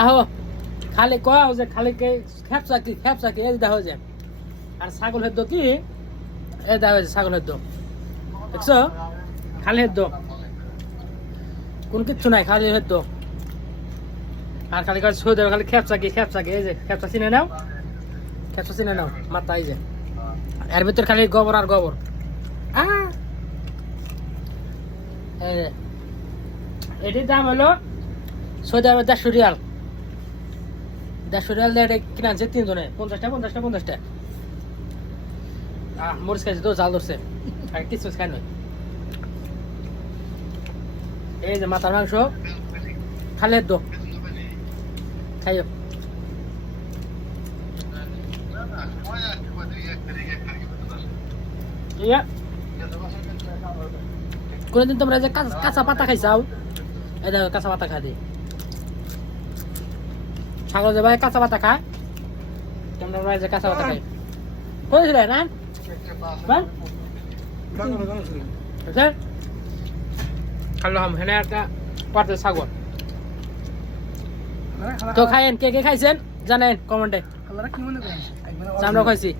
আহো খালি কও যে খালি কে খেপসা কি এই দেখো যে আর ছাগল হেদ্দ কি এই দেখো যে ছাগল হেদ্দ দেখছো খালি হেদ্দ কোন কিচ্ছু নাই খালি হেদ্দ আর খালি কাজ ছুঁয়ে দেবে খালি খেপসা কি এই যে খেপসা চিনে নাও মাথা এই যে এর ভিতর খালি গোবর আর গোবর এটির দাম হলো সৌদি আরবের 150 রিয়াল 150 রিয়াল দিয়ে এটা কিনে আনছে 3 জনে 50টা মরিচ খাইছে তো জাল ধরছে আর কিছু খাই নয় এই যে মাথার মাংস খালি দো খাইও ইয়া কোনদিন তোমরা যে কাঁচা পাতা খাইছাও এই দেখো কাঁচা পাতা খাই ছাগল যে ভাই কাঁচা পাতা খায় তোমরা যে কাঁচা পাতা খাই কইছিলে না খালো হাম হেনে একটা পাতে ছাগল তো খাইেন কে খাইছেন জানেন কমেন্টে আমরা খাইছি